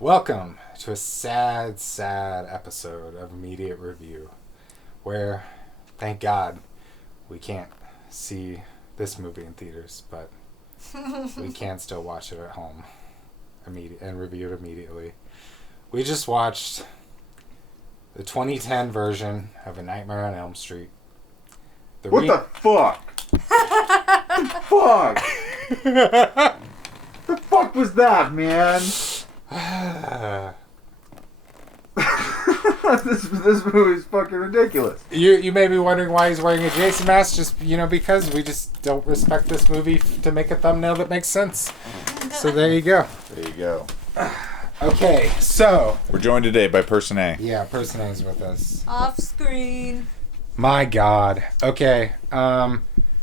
Welcome to a sad, sad episode of Immediate Review, where, thank God, we can't see this movie in theaters, but we can still watch it at home and review it immediately. We just watched the 2010 version of A Nightmare on Elm Street. What the fuck? Fuck! The fuck was that, man? this movie is fucking ridiculous. You may be wondering why he's wearing a Jason mask, just because we just don't respect this movie to make a thumbnail that makes sense. So there you go. There you go. Okay, so We're joined today by Person A. yeah, Person A is with us. Off screen. My God. Okay.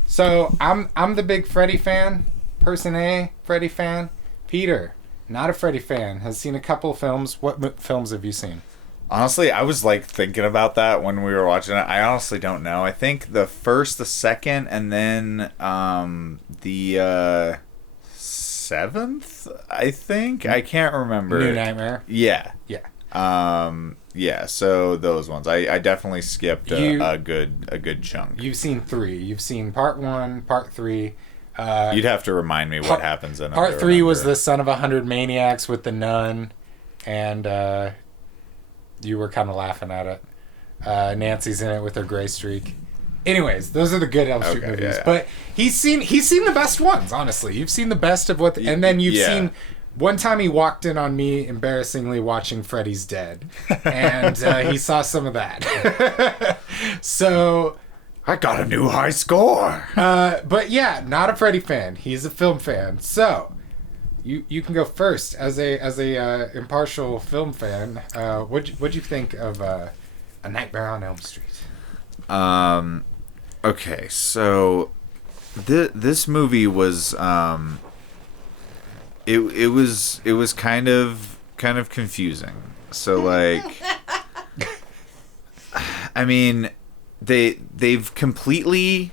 So I'm the big Freddy fan. Person A, Freddy fan. Peter, not a Freddy fan, has seen a couple films. What films have you seen? Honestly, I was thinking about that when we were watching it. I honestly don't know. I think the first, the second, and then the seventh, I think. I can't remember. New Nightmare. Yeah. Yeah. Yeah, so those ones. I definitely skipped a good chunk. You've seen 3. You've seen part 1, part 3. You'd have to remind me what happens in it. Part 3 was the Son of 100 Maniacs with the nun, and you were kind of laughing at it. Nancy's in it with her gray streak. Anyways, those are the good Elm Street movies. Yeah. But he's seen the best ones, honestly. You've seen the best of what... and then you've seen... One time he walked in on me embarrassingly watching Freddy's Dead. And he saw some of that. So... I got a new high score! But yeah, not a Freddy fan. He's a film fan. So... You can go first as a impartial film fan. What'd you think of A Nightmare on Elm Street? Okay, so this movie was it was kind of confusing. So like I mean they've completely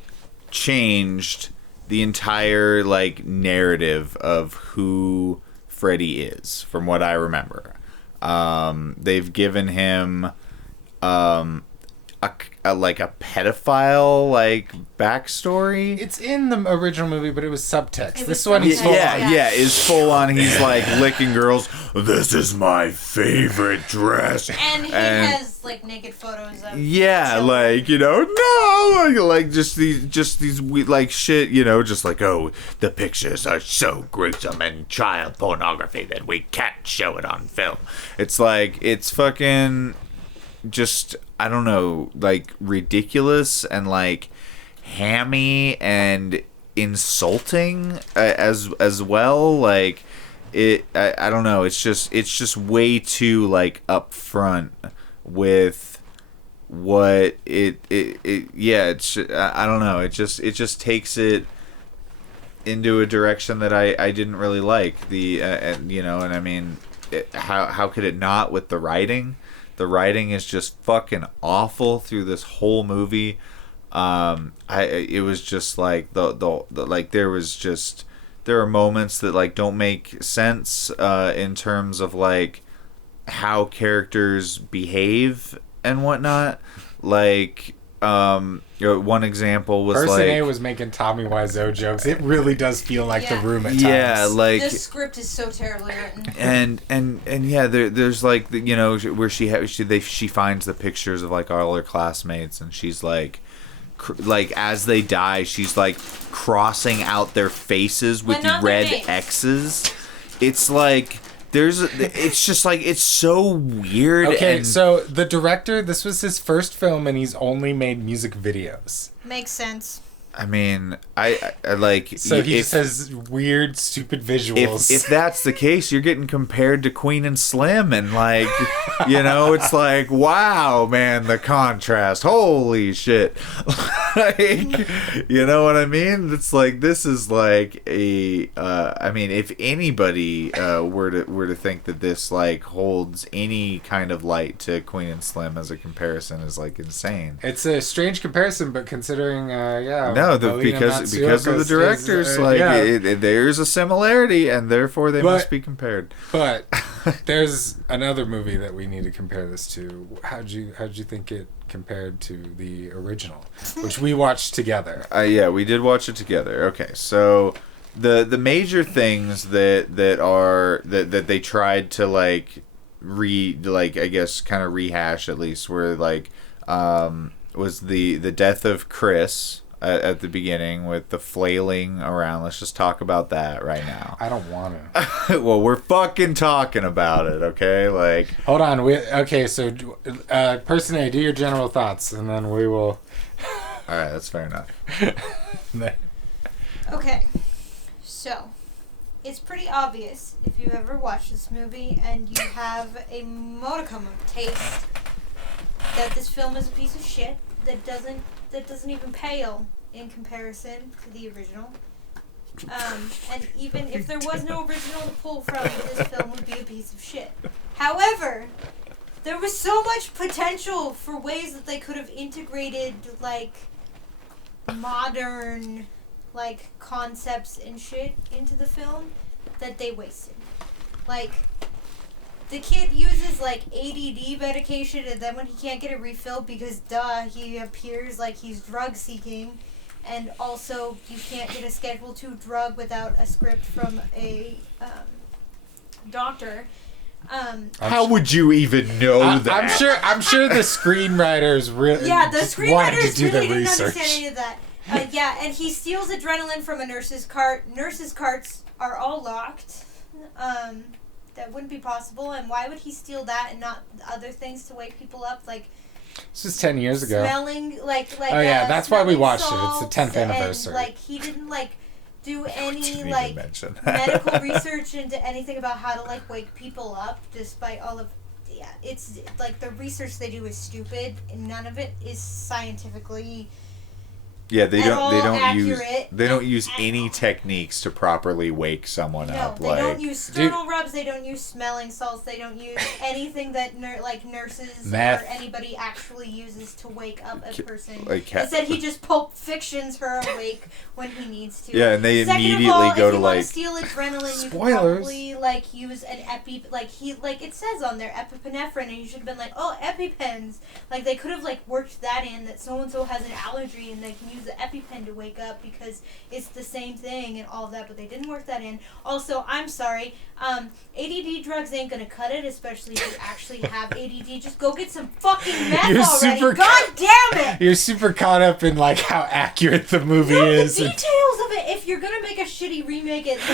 changed the entire narrative of who Freddy is from what I remember. They've given him a pedophile backstory. It's in the original movie, but it was subtext. This one he's full on. Yeah, is full on. He's licking girls. This is my favorite dress. And he has naked photos of. Yeah, children. no, just these shit. Oh, the pictures are so gruesome and child pornography that we can't show it on film. It's fucking just. I don't know, ridiculous and hammy and insulting as well. I don't know. It's just way too upfront with what it's I don't know. It just takes it into a direction that I didn't really like. And I mean, how could it not with the writing? The writing is just fucking awful through this whole movie. It was just there are moments that don't make sense in terms of how characters behave and whatnot. One example was Person A was making Tommy Wiseau jokes. It really does feel like The Room at times. Yeah, the script is so terribly written. And yeah, there's where she finds the pictures of all her classmates, and she's as they die, she's crossing out their faces with red X's. It's it's just it's so weird. Okay, so the director, this was his first film, and he's only made music videos. Makes sense. I mean, I like. So he just has weird, stupid visuals. If that's the case, you're getting compared to Queen and Slim, and it's wow, man, the contrast. Holy shit! You know what I mean? It's this is a. I mean, if anybody were to think that this holds any kind of light to Queen and Slim as a comparison is insane. It's a strange comparison, but considering No, because of the directors, there's a similarity, and therefore they must be compared. But There's another movie that we need to compare this to. How'd you think it compared to the original, which we watched together? Yeah, we did watch it together. Okay, so the major things that they tried to like I guess kind of rehash at least were like was the death of Chris at the beginning with the flailing around. Let's just talk about that right now. I don't want to. Well, we're fucking talking about it, okay? Like, hold on. So person A, do your general thoughts, and then we will. All right, that's fair enough. Okay, so it's pretty obvious if you've ever watched this movie and you have a modicum of taste that this film is a piece of shit that doesn't even pale in comparison to the original. And even if there was no original to pull from, this film would be a piece of shit. However, there was so much potential for ways that they could have integrated, like, modern, like, concepts and shit into the film that they wasted. Like, the kid uses, like, ADD medication, and then when he can't get it refilled because, he appears like he's drug-seeking, and also you can't get a Schedule II drug without a script from a doctor. How would you even know that? I'm sure the screenwriters really yeah, the just wanted to screenwriters do really the didn't research. understand any of that. Yeah, and he steals adrenaline from a nurse's cart. Nurses' carts are all locked. That wouldn't be possible. And why would he steal that and not other things to wake people up? Like, this is 10 years ago. Smelling, like. Oh yeah, that's why we watched it. salts, It's the 10th anniversary. And, like, he didn't like do any Didn't like even mention. medical research into anything about how to like wake people up, despite all of. Yeah, it's like the research they do is stupid, and none of it is scientifically. Yeah, they accurate don't use any techniques to properly wake someone up. They Like, don't use sternal rubs. They don't use smelling salts. They don't use anything that nurses Meth. or anybody actually uses to wake up a person. like Instead, he just Pulp Fictions her awake when he needs to. Yeah, and they Second immediately of all, go if to you want like to steal adrenaline, you could Spoilers. probably like use an like it says on there epinephrine, and you should have been like, oh, EpiPens. Like they could have like worked that in that so and so has an allergy and they can use the EpiPen to wake up because it's the same thing and all of that, but they didn't work that in. Also, I'm sorry, ADD drugs ain't gonna cut it, especially if you actually have ADD. Just go get some fucking meth You're already. super God damn it! You're super caught up in like how accurate the movie No, is. the details of it. If you're gonna make a shitty remake, at least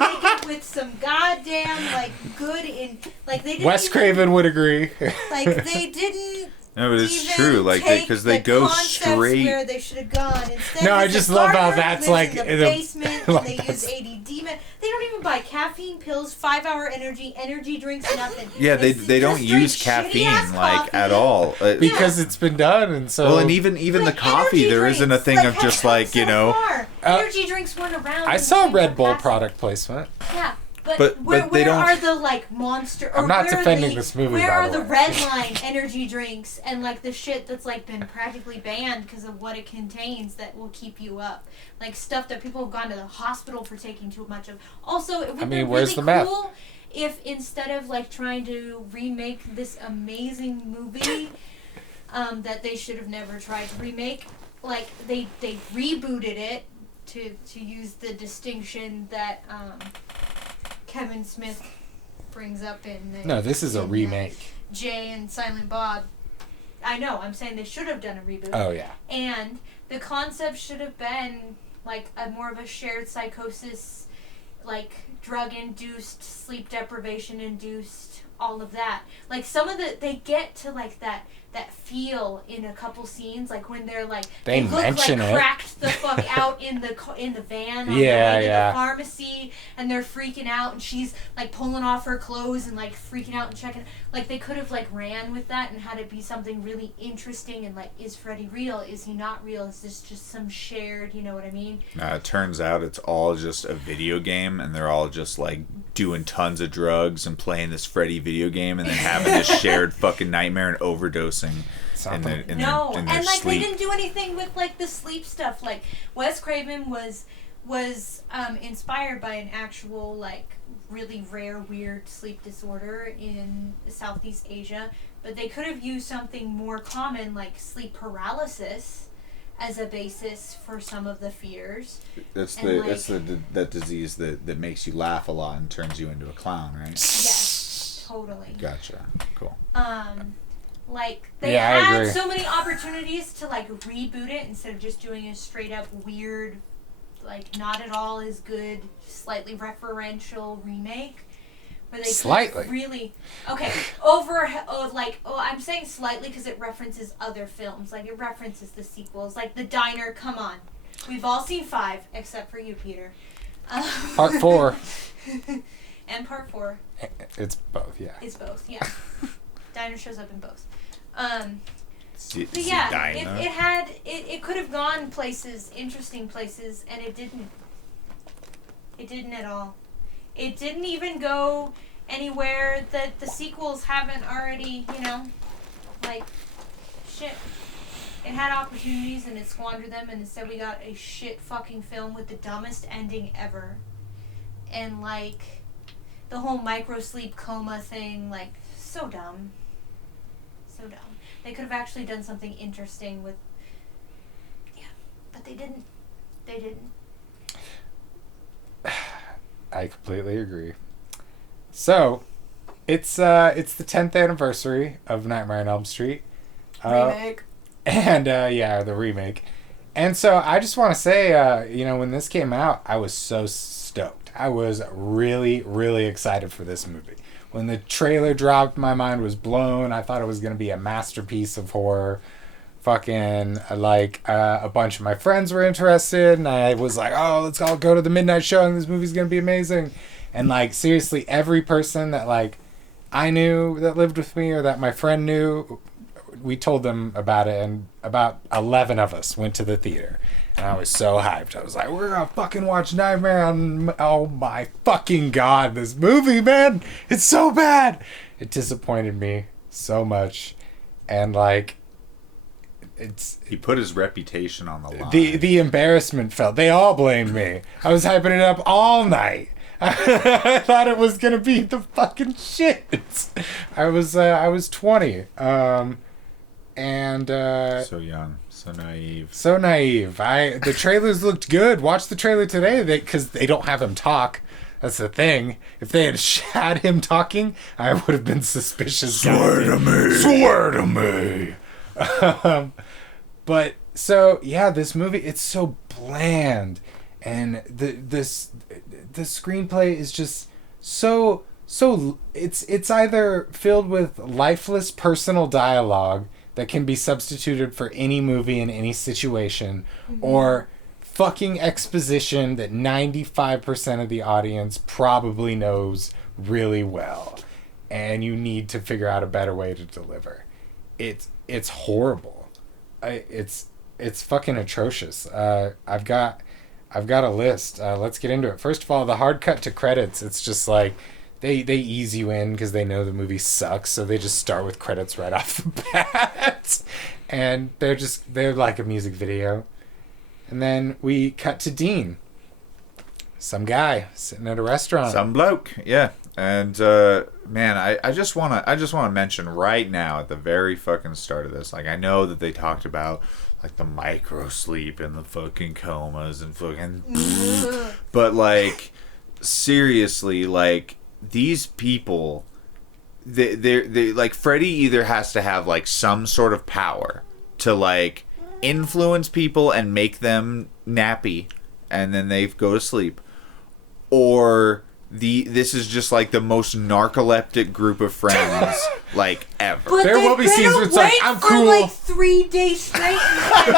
make it with some goddamn like good in like they didn't. Wes Craven would agree. Like they didn't. no, but it's even true. Like because they the go concepts straight. where they should have gone. Instead, No, I it's just the love how gardener that's who lives like in the in a- basement like and they that's- use ADD. They don't even buy caffeine pills, 5-hour energy drinks, nothing. Yeah, they It's don't just use straight shitty-ass caffeine like coffee. at all. Because it's been done, and so. Well, and even the Like coffee, energy there drinks, isn't a thing like, of have just come like so far. Uh, Energy drinks weren't around. I in saw the Red Bull capacity. product placement. Yeah. But where they don't- are the like monster? I'm or not where are defending the- this movie, Where by are the the way. red line energy drinks and like the shit that's like been practically banned because of what it contains that will keep you up? Like stuff that people have gone to the hospital for taking too much of. Also, it would be where's really the meth? cool if instead of like trying to remake this amazing movie that they should have never tried to remake, like they rebooted it to use the distinction that Kevin Smith brings up in the, No, this is a in, remake. Jay and Silent Bob. I know, I'm saying they should have done a reboot. Oh yeah. And the concept should have been like a more of a shared psychosis, like drug-induced, sleep deprivation-induced, all of that. Like some of they get to like that feel in a couple scenes, like when they're like They look mention like it. cracked the fuck out in the van on Yeah, the way to yeah. the pharmacy, and they're freaking out, and she's like pulling off her clothes and like freaking out and checking. Like they could have like ran with that and had it be something really interesting and like, is Freddy real? Is he not real? Is this just some shared? You know what I mean? It turns out it's all just a video game, and they're all just like doing tons of drugs and playing this Freddy video game, and then having this shared fucking nightmare and overdosing in their No, and like sleep. they didn't do anything with like the sleep stuff. Like Wes Craven was was inspired by an actual, like, really rare, weird sleep disorder in Southeast Asia. But they could have used something more common, like sleep paralysis, as a basis for some of the fears. That's that disease that makes you laugh a lot and turns you into a clown, right? Yes, totally. Gotcha. Cool. Like, they Yeah, I had agree. so many opportunities to, like, reboot it instead of just doing a straight up weird, like, not at all as good, slightly referential remake. Where they Slightly. Really. Okay, I'm saying slightly because it references other films. Like, it references the sequels. Like, The Diner, come on. We've all seen 5, except for you, Peter. Part 4. And Part 4. It's both, yeah. It's both, yeah. Diner shows up in both. But yeah, it could have gone places, interesting places, and it didn't. It didn't at all. It didn't even go anywhere that the sequels haven't already, like, shit. It had opportunities and it squandered them, and instead we got a shit fucking film with the dumbest ending ever. And, like, the whole micro-sleep coma thing, like, so dumb. So dumb. They could have actually done something interesting with... Yeah, but they didn't. They didn't. I completely agree. So, it's the 10th anniversary of Nightmare on Elm Street. Remake. And, the remake. And so, I just want to say, when this came out, I was so stoked. I was really, really excited for this movie. When the trailer dropped, my mind was blown. I thought it was going to be a masterpiece of horror. Fucking, a bunch of my friends were interested, and I was like, oh, let's all go to the midnight showing. This movie's going to be amazing. And, like, seriously, every person that, like, I knew that lived with me or that my friend knew, we told them about it, and about 11 of us went to the theater. And I was so hyped. I was like, we're going to fucking watch Nightmare on... Oh, my fucking God, this movie, man. It's so bad. It disappointed me so much. And, like... He put his reputation on the line. The embarrassment felt. They all blamed me. I was hyping it up all night. I thought it was gonna be the fucking shit. I was 20. So young, so naive. So naive. The trailers looked good. Watch the trailer today, because they don't have him talk. That's the thing. If they had had him talking, I would have been suspicious. Swear to me. Swear to me. But so yeah, this movie, it's so bland, and the screenplay is just so it's either filled with lifeless personal dialogue that can be substituted for any movie in any situation, or fucking exposition that 95% of the audience probably knows really well, and you need to figure out a better way to deliver. It's horrible. It's fucking atrocious. I've got a list. Let's get into it. First of all, the hard cut to credits. It's just like they ease you in because they know the movie sucks, so they just start with credits right off the bat, and they're like a music video. And then we cut to Dean, some guy sitting at a restaurant. Some bloke, yeah. And man, I just wanna mention right now at the very fucking start of this, like, I know that they talked about like the micro sleep and the fucking comas and fucking but like, seriously, like, these people, they like, Freddy either has to have like some sort of power to like influence people and make them nappy and then they go to sleep, or this is just like the most narcoleptic group of friends like ever. But there will be scenes where it's like, I'm for cool. Like 3 days straight, and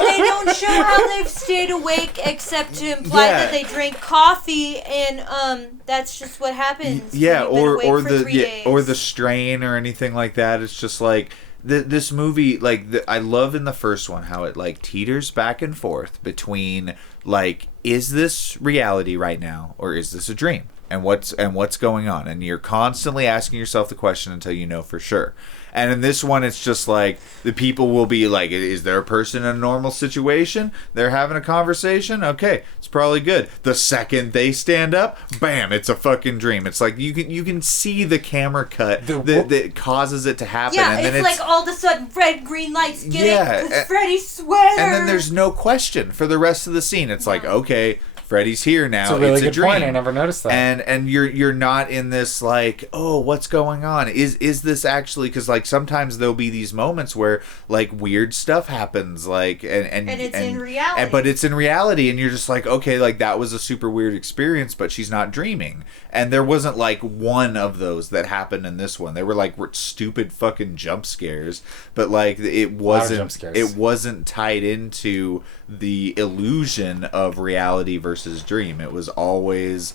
they don't show how they've stayed awake except to imply that they drank coffee, and that's just what happens. Yeah, or the the strain or anything like that. It's just like this movie, like, I love in the first one how it like teeters back and forth between like, is this reality right now or is this a dream? and what's going on, and you're constantly asking yourself the question until you know for sure. And in this one, it's just like the people will be like, is there a person in a normal situation? They're having a conversation? Okay, it's probably good. The second they stand up, bam, it's a fucking dream. It's like you can see the camera cut that causes it to happen. Yeah, and then it's like all of a sudden red, green lights get it because Freddy's sweater. And then there's no question for the rest of the scene. It's like, okay, Freddy's here now. It's a really good dream. point. I never noticed that. And you're not in this like, oh, what's going on? Is this actually? Because like sometimes there'll be these moments where like weird stuff happens, like and it's in reality. But it's in reality, and you're just like, okay, like that was a super weird experience, but she's not dreaming. And there wasn't like one of those that happened in this one. They were like stupid fucking jump scares, but like it wasn't tied into the illusion of reality versus dream. It was always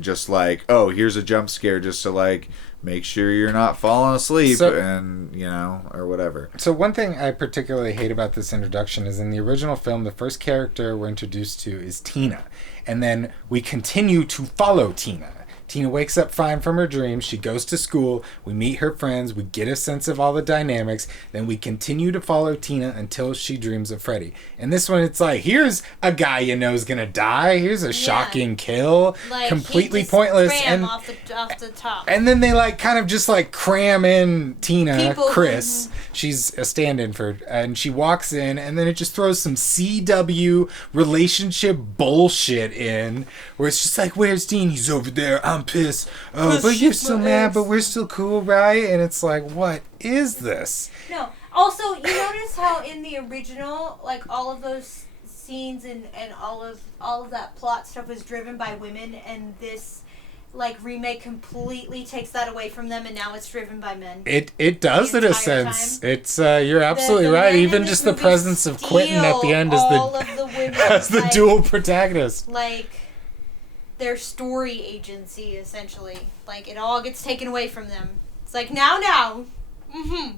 just like, oh, here's a jump scare just to like make sure you're not falling asleep, and or whatever. So one thing I particularly hate about this introduction is in the original film, the first character we're introduced to is Tina, and then we continue to follow Tina. Tina wakes up fine from her dreams. She goes to school. We meet her friends. We get a sense of all the dynamics. Then we continue to follow Tina until she dreams of Freddy. And this one, it's like, here's a guy you know is going to die. Here's a shocking kill. Like, completely pointless. And off the top. And then they like kind of just like cram in Tina, Chris. Mm-hmm. She's a stand-in for, and she walks in, and then it just throws some CW relationship bullshit in, where it's just like, where's Dean? He's over there. I'm pissed. Oh, but you're still mad, but we're still cool, right? And it's like, what is this? No. Also, you notice how in the original, like all of those scenes and all of that plot stuff was driven by women, and this like remake completely takes that away from them, and now it's driven by men. It does in a sense. Time. It's you're absolutely right. Even just the presence of Quentin at the end as the dual protagonist. Like their story agency, essentially. Like it all gets taken away from them. It's like now. Mm-hmm.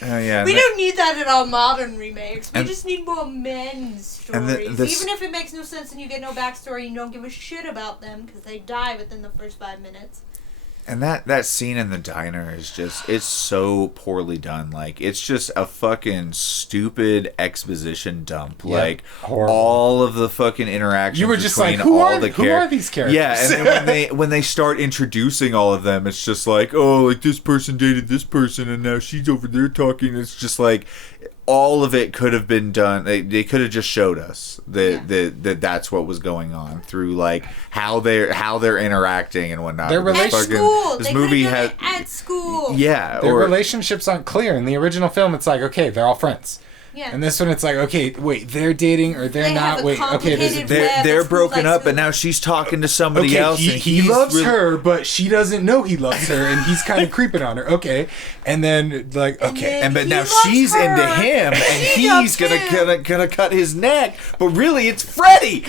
Yeah, we don't need that in all modern remakes. We just need more men's stories. Even if it makes no sense and you get no backstory, you don't give a shit about them because they die within the first 5 minutes. And that scene in the diner is just, it's so poorly done. Like, it's just a fucking stupid exposition dump. Yep. Like, horrible. All of the fucking interactions you were just between like, who are these characters? Yeah, and then when they start introducing all of them, it's just like, oh, like this person dated this person and now she's over there talking. It's just like, all of it could have been done. They could have just showed us that that's what was going on through like how they're interacting and whatnot. Their relationship. This movie had at school. Yeah, their relationships aren't clear. In the original film, it's like, okay, they're all friends. Yeah. And this one, it's like, okay, wait, they're dating or they're not. Wait, okay, they're broken up, and now she's talking to somebody else. And he loves her, but she doesn't know he loves her, and he's kind of creeping on her. Okay, and then like, okay, but now she's into him, and he's gonna cut his neck, but really it's Freddy.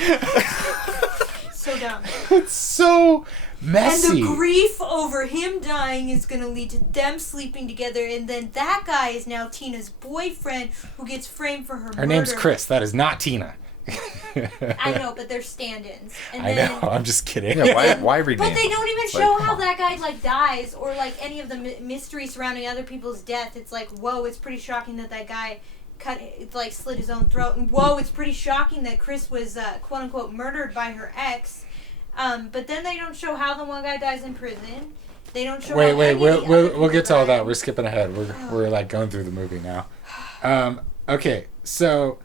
So dumb. It's so messy. And the grief over him dying is going to lead to them sleeping together, and then that guy is now Tina's boyfriend who gets framed for her murder. Her name's Chris. That is not Tina. I know, but they're stand-ins. And I know. I'm just kidding. Yeah, why rename? But they don't even show how that guy like dies or like any of the mystery surrounding other people's death. It's like, whoa, it's pretty shocking that guy slit his own throat, and whoa, it's pretty shocking that Chris was quote unquote murdered by her ex. But then they don't show how the one guy dies in prison. They don't show. We'll get to all that. We're skipping ahead. We're like going through the movie now. Okay, so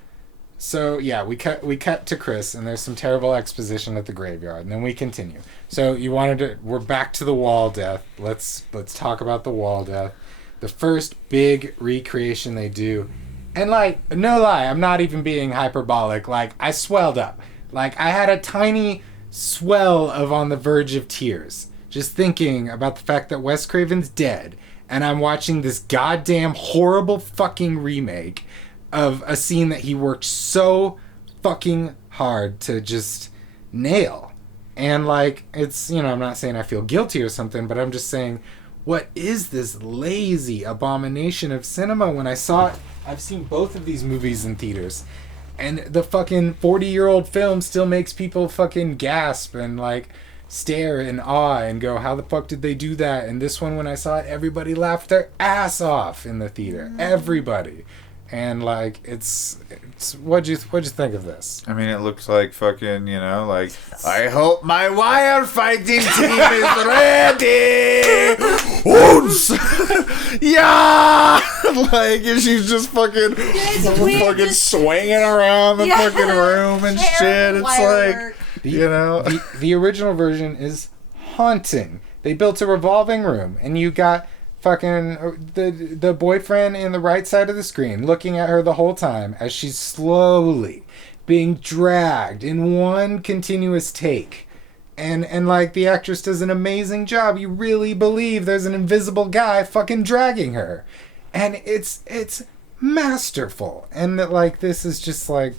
yeah, we cut to Chris, and there's some terrible exposition at the graveyard, and then we continue. So we're back to the wall death. Let's talk about the wall death. The first big recreation they do, and like no lie, I'm not even being hyperbolic. Like I swelled up. Like I had a tiny swell of on the verge of tears just thinking about the fact that Wes Craven's dead, and I'm watching this goddamn horrible fucking remake of a scene that he worked so fucking hard to just nail. And like, it's, I'm not saying I feel guilty or something, but I'm just saying, what is this lazy abomination of cinema? When I saw it, I've seen both of these movies in theaters, and the fucking 40-year-old film still makes people fucking gasp and like stare in awe and go, how the fuck did they do that? And this one, when I saw it, everybody laughed their ass off in the theater. Everybody. And like it's what'd you think of this? I mean, it looks like fucking, you know, like, I hope my wire fighting team is ready. Oons! Yeah! Like, and she's just fucking swinging around the fucking room and shit. It's like, you know. The original version is haunting. They built a revolving room, and you got fucking the boyfriend in the right side of the screen looking at her the whole time as she's slowly being dragged in one continuous take. And like, the actress does an amazing job. You really believe there's an invisible guy fucking dragging her. And it's masterful. And that, like, this is just like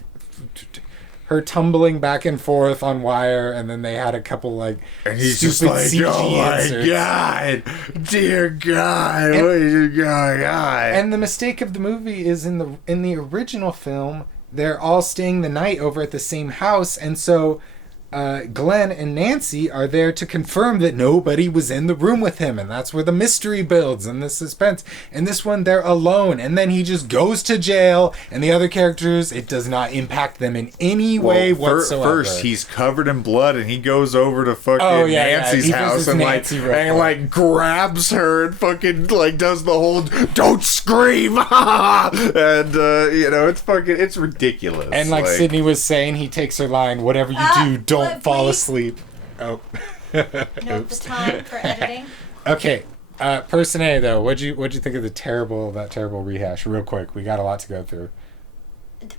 her tumbling back and forth on wire, and then they had a couple like and he's stupid just like, CG oh my inserts. God, dear God, what is going on? And the mistake of the movie is in the original film, they're all staying the night over at the same house, and so Glenn and Nancy are there to confirm that nobody was in the room with him, and that's where the mystery builds and the suspense. And this one, they're alone, and then he just goes to jail, and the other characters, it does not impact them in any way whatsoever. First, he's covered in blood, and he goes over to fucking Nancy's house and like grabs her and fucking like does the whole "don't scream" and you know, it's ridiculous. And like Sydney was saying, he takes her line, "Whatever you do, don't fall asleep." Oh. Note the time for editing. Okay. Person A, though, what'd you think of that terrible rehash? Real quick, we got a lot to go through.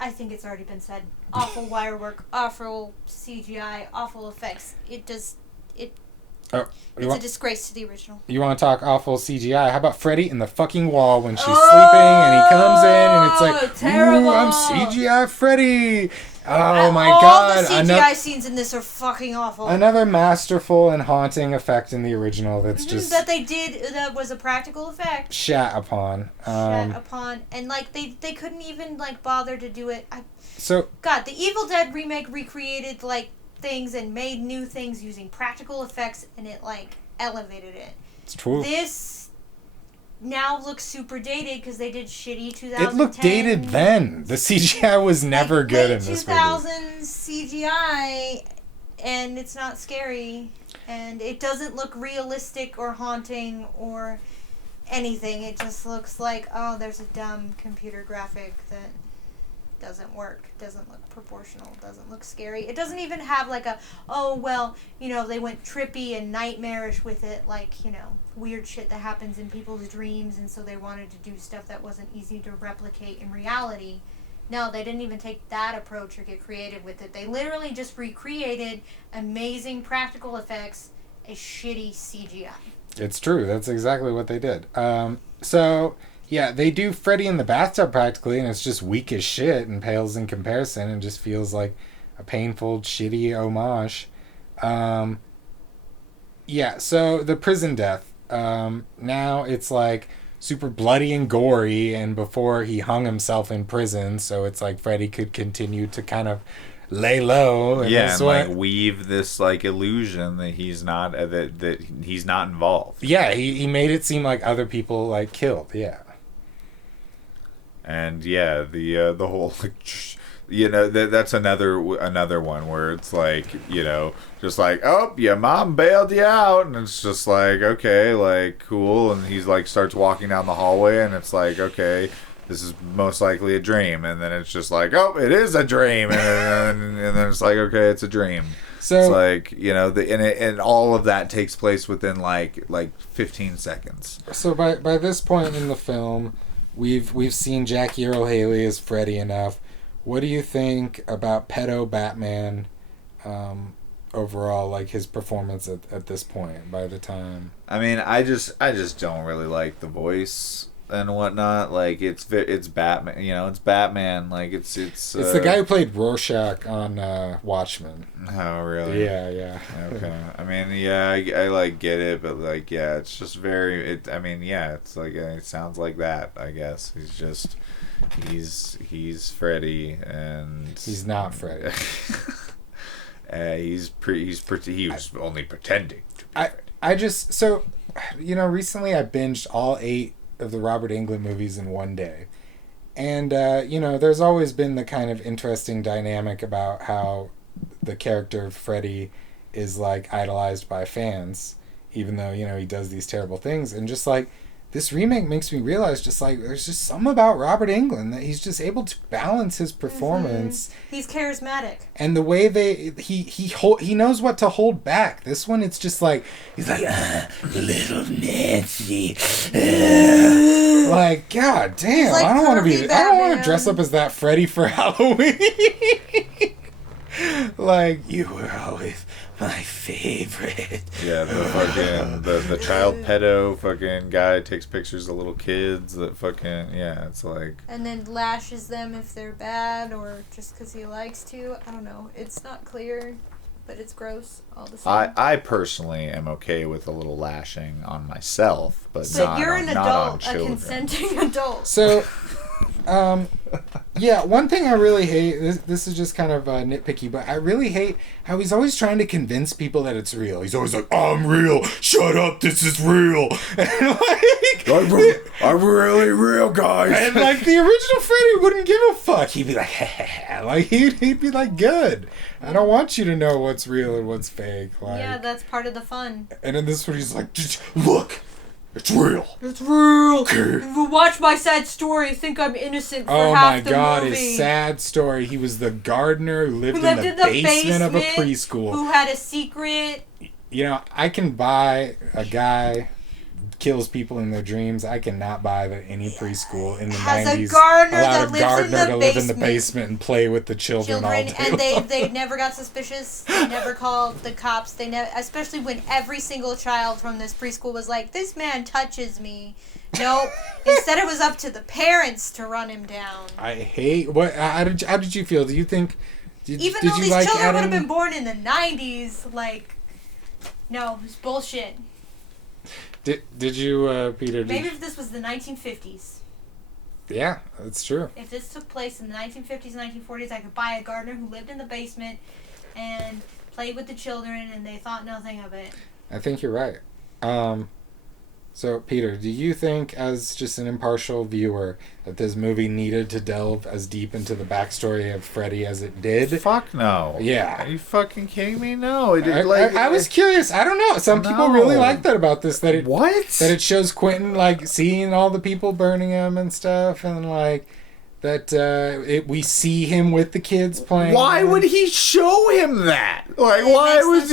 I think it's already been said. Awful wire work, awful CGI, awful effects. It's a disgrace to the original. You want to talk awful CGI? How about Freddy in the fucking wall when she's sleeping and he comes in and it's like, terrible. Ooh, I'm CGI Freddy. Oh And my all God. the CGI scenes in this are fucking awful. Another masterful and haunting effect in the original that's just... that they did, that was a practical effect. Shat upon. And like, they couldn't even like bother to do it. God, the Evil Dead remake recreated like things and made new things using practical effects, and it like elevated it. It's true. This now looks super dated because they did shitty 2010. It looked dated then. The CGI was never good in this movie. 2000s CGI, and it's not scary, and it doesn't look realistic or haunting or anything. It just looks like, oh, there's a dumb computer graphic that doesn't work, doesn't look proportional, doesn't look scary. It doesn't even have like a, oh, well, you know, they went trippy and nightmarish with it, like, you know, weird shit that happens in people's dreams, and so they wanted to do stuff that wasn't easy to replicate in reality. No, they didn't even take that approach or get creative with it. They literally just recreated amazing practical effects as shitty CGI. It's true. That's exactly what they did. Yeah, they do Freddy in the bathtub practically, and it's just weak as shit and pales in comparison and just feels like a painful, shitty homage. So the prison death. Now it's like super bloody and gory, and before he hung himself in prison, so it's like Freddy could continue to kind of lay low. And like weave this like illusion that he's not that he's not involved. Yeah, he made it seem like other people like killed. Yeah. And yeah, the whole, you know, that's another one where it's like, you know, just like, oh, your mom bailed you out, and it's just like, okay, like, cool, and he's like starts walking down the hallway, and it's like, okay, this is most likely a dream, and then it's just like, oh, it is a dream, and then it's like, okay, it's a dream. So it's like, you know, and all of that takes place within like 15 seconds. So by this point in the film, We've seen Jackie Earle Haley as Freddy enough. What do you think about pedo Batman overall, like his performance at this point, by the time? I mean, I just don't really like the voice and whatnot. Like, it's Batman, you know, it's Batman. Like, it's the guy who played Rorschach on Watchmen. Oh, really? Yeah. Okay. I mean, yeah, I like get it, but like, yeah, it's just it's like, it sounds like that, I guess. He's Freddy, and he's not Freddy. He was only pretending to be Freddy. I just, so, recently I binged all 8 of the Robert Englund movies in one day. And, there's always been the kind of interesting dynamic about how the character of Freddy is, like, idolized by fans, even though, he does these terrible things. And just, like, this remake makes me realize just, like, there's just something about Robert Englund that he's just able to balance his performance. He's charismatic. And the way he knows what to hold back. This one, it's just like, he's like, little Nancy. Like, god damn, like I don't want to Batman. dress up as that Freddy for Halloween. Like, you were always my favorite. Yeah, the fucking the child pedo fucking guy takes pictures of little kids that fucking it's like. And then lashes them if they're bad or just because he likes to. I don't know. It's not clear, but it's gross all the same. I personally am okay with a little lashing on myself, but not you're an not on adult, a children. consenting adult. So, one thing I really hate, this is just kind of nitpicky, but I really hate how he's always trying to convince people that it's real. He's always like, I'm real, shut up, this is real. And like, I'm really real, guys. And like the original Freddy wouldn't give a fuck. He'd be like, like he'd be like, good. I don't want you to know what's real and what's fake. Like, yeah, that's part of the fun. And in this one, he's like, just look. It's real. It's real. Okay. If you watch my sad story, think I'm innocent for Oh half my the god, movie. his sad story. He was the gardener who lived, Who lived in the basement of a preschool. Who had a secret. I can buy a guy kills people in their dreams. I cannot buy that any preschool in the Has 90s a gardener allowed that a lives gardener in the to live in the basement. basement and play with the children all day And long. they never got suspicious. They never called the cops. They never, especially when every single child from this preschool was like, "This man touches me." Nope. Instead, it was up to the parents to run him down. I hate what. How did you feel? Do you think? Even did though you these like children would have adding- been born in the 90s, like, no, it's bullshit. Did you, Peter? Maybe if this was the 1950s. Yeah, that's true. If this took place in the 1950s and 1940s, I could buy a gardener who lived in the basement and played with the children, and they thought nothing of it. I think you're right. So, Peter, do you think, as just an impartial viewer, that this movie needed to delve as deep into the backstory of Freddy as it did? Fuck no. Yeah. Are you fucking kidding me? No. It, I was curious. I don't know. Some people really like that about this. That it shows Quentin, like, seeing all the people burning him and stuff, and, like, that we see him with the kids playing. Why would he show him that? Like, why was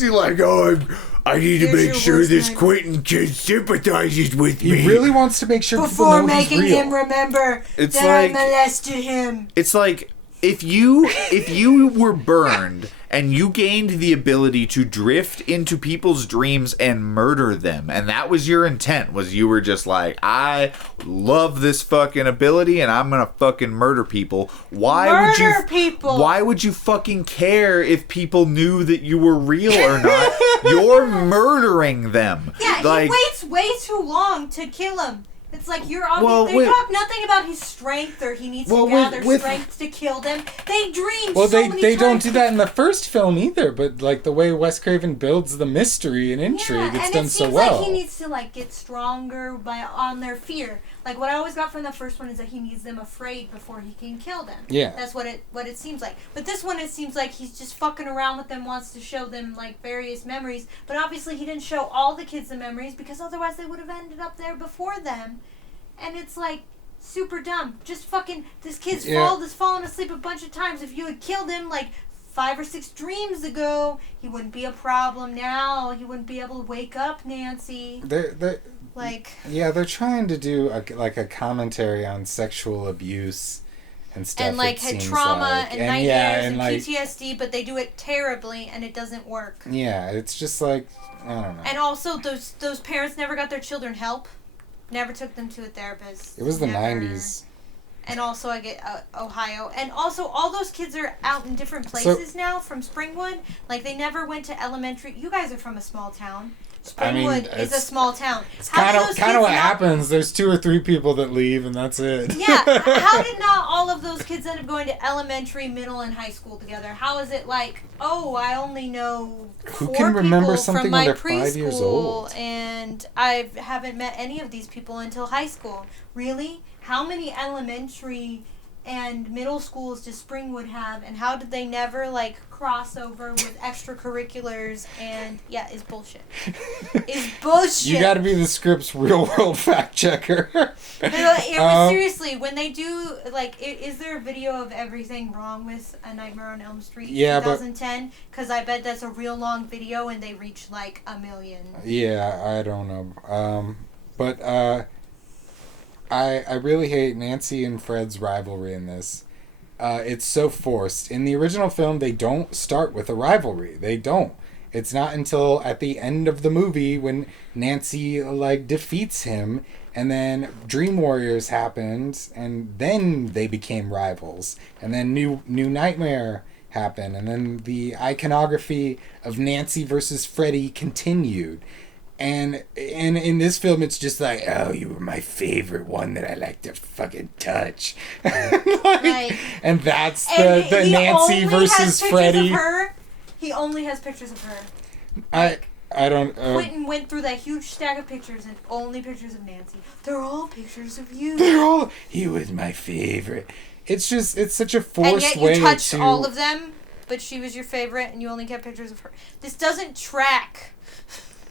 he like, oh, I need to make sure this Quentin kid sympathizes with me. He really wants to make sure before people know making he's real. him remember It's that like, I molested him. It's like if you were burned and you gained the ability to drift into people's dreams and murder them, and that was your intent, was you were just like, I love this fucking ability and I'm gonna fucking murder people. Why would you fucking care if people knew that you were real or not? You're murdering them. Yeah, like, he waits way too long to kill him. It's like you're obvious. Well, they talk nothing about his strength or he needs to gather strength to kill them. They dream Well, so many times. they don't do that in the first film either. But like the way Wes Craven builds the mystery and intrigue, it's done so well. And it seems like he needs to like get stronger on their fear. Like what I always got from the first one is that he needs them afraid before he can kill them. Yeah, that's what it seems like. But this one, it seems like he's just fucking around with them, wants to show them like various memories. But obviously, he didn't show all the kids the memories because otherwise they would have ended up there before them. And it's like super dumb. Just fucking this kid's fallen asleep a bunch of times. If you had killed him like 5 or 6 dreams ago, he wouldn't be a problem now. He wouldn't be able to wake up, Nancy. They're trying to do a commentary on sexual abuse and stuff. And like had trauma and nightmares and PTSD, but they do it terribly and it doesn't work. Yeah, it's just like I don't know. And also those parents never got their children help. Never took them to a therapist. It was the 90s. And also I get Ohio. And also all those kids are out in different places now from Springwood. Like they never went to elementary. You guys are from a small town. Springwood is a small town. It's kind of what happens. There's 2 or 3 people that leave, and that's it. Yeah. How did not all of those kids end up going to elementary, middle, and high school together? How is it like, oh, I only know 4 Who can remember people something from when my they're 5 years old? and I haven't met any of these people until high school? Really? How many elementary and middle schools does Springwood have, and how did they never like cross over with extracurriculars? And yeah, it's bullshit. It's bullshit. You got to be the script's real world fact checker. Seriously, when they do like, is there a video of everything wrong with A Nightmare on Elm Street 2010? Because I bet that's a real long video, and they reach like 1 million. Yeah, I don't know. But I really hate Nancy and Fred's rivalry in this. It's so forced. In the original film, they don't start with a rivalry. They don't. It's not until at the end of the movie when Nancy like defeats him, and then Dream Warriors happened, and then they became rivals, and then New Nightmare happened, and then the iconography of Nancy versus Freddy continued. And in this film, it's just like, oh, you were my favorite one that I like to fucking touch. Right. And that's the Nancy versus Freddy. He only has pictures of her. I don't... Quentin went through that huge stack of pictures and only pictures of Nancy. They're all pictures of you. He was my favorite. It's just, it's such a forced way to... And yet you touched all of them, but she was your favorite and you only kept pictures of her. This doesn't track.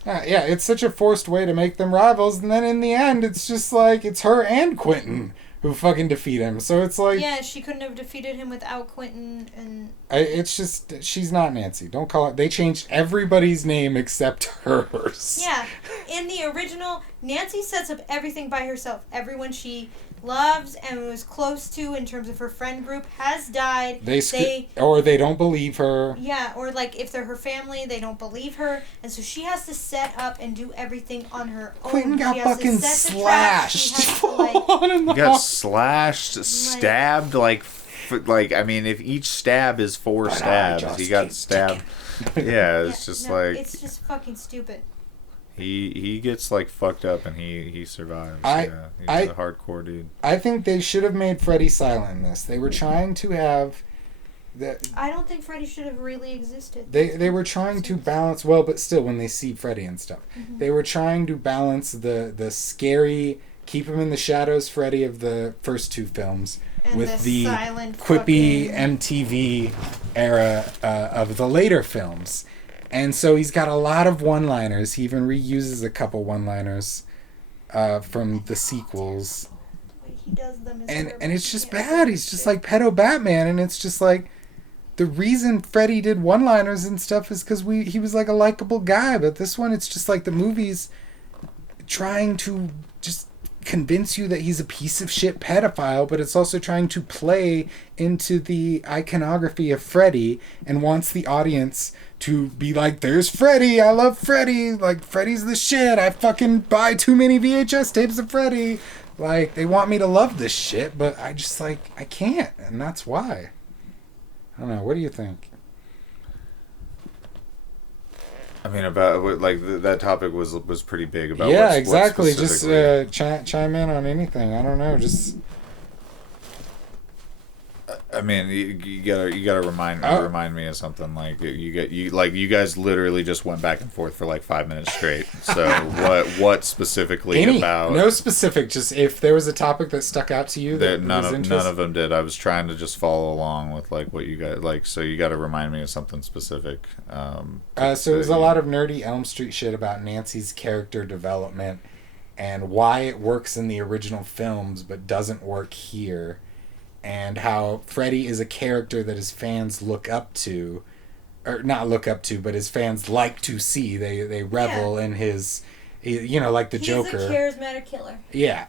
Yeah, it's such a forced way to make them rivals, and then in the end, it's just like, it's her and Quentin who fucking defeat him. So it's like... Yeah, she couldn't have defeated him without Quentin, and... It's just, she's not Nancy. Don't call it... They changed everybody's name except hers. Yeah. In the original, Nancy sets up everything by herself. Everyone she loves and was close to in terms of her friend group has died. Or they don't believe her. Yeah, or like if they're her family, they don't believe her, and so she has to set up and do everything on her own. Quentin got fucking slashed. He got slashed, stabbed, like I mean, if each stab is 4 stabs, he got stabbed. Yeah, it's just like... It's just fucking stupid. He gets like fucked up and he survives. He's a hardcore dude. I think they should have made Freddy silent in this. They were trying to have I don't think Freddy should have really existed. They were trying to balance, well, but still when they see Freddy and stuff. Mm-hmm. They were trying to balance the scary, keep him in the shadows Freddy of the first 2 films and with the quippy MTV era of the later films. And so he's got a lot of one-liners. He even reuses a couple one-liners from the sequels. The way he does them is and it's just bad. He's just like pedo Batman, and it's just like the reason Freddy did one-liners and stuff is because he was like a likable guy. But this one, it's just like the movie's trying to just convince you that he's a piece of shit pedophile, but it's also trying to play into the iconography of Freddy and wants the audience to be like, there's Freddy, I love Freddy, like Freddy's the shit, I fucking buy too many VHS tapes of Freddy. Like, they want me to love this shit, but I just like, I can't, and that's why. I don't know, what do you think? I mean, about like that topic was pretty big about. Yeah, exactly. Just chime in on anything. I don't know. Just. I mean, you gotta remind me of something. Like you guys literally just went back and forth for like 5 minutes straight. So what specifically about? No specific. Just if there was a topic that stuck out to you that none of them did. I was trying to just follow along with like what you guys like. So you got to remind me of something specific. So it was a lot of nerdy Elm Street shit about Nancy's character development and why it works in the original films but doesn't work here. And how Freddy is a character that his fans look up to, or not look up to, but his fans like to see. They revel in his, like the Joker. He's a charismatic killer. Yeah,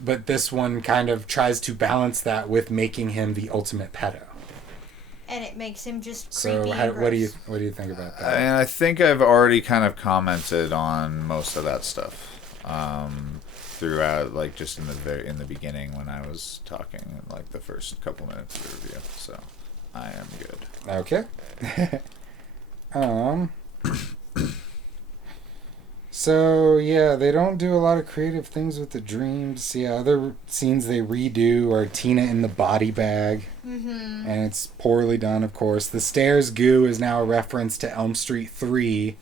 but this one kind of tries to balance that with making him the ultimate pedo. And it makes him just creepy. So what do you think about that? And I think I've already kind of commented on most of that stuff. Throughout, like just in the beginning when I was talking in like the first couple minutes of the review, so I am good. Okay. So, yeah, they don't do a lot of creative things with the dreams. Yeah, other scenes they redo are Tina in the body bag. Mm-hmm. And it's poorly done, of course. The stairs goo is now a reference to Elm Street 3,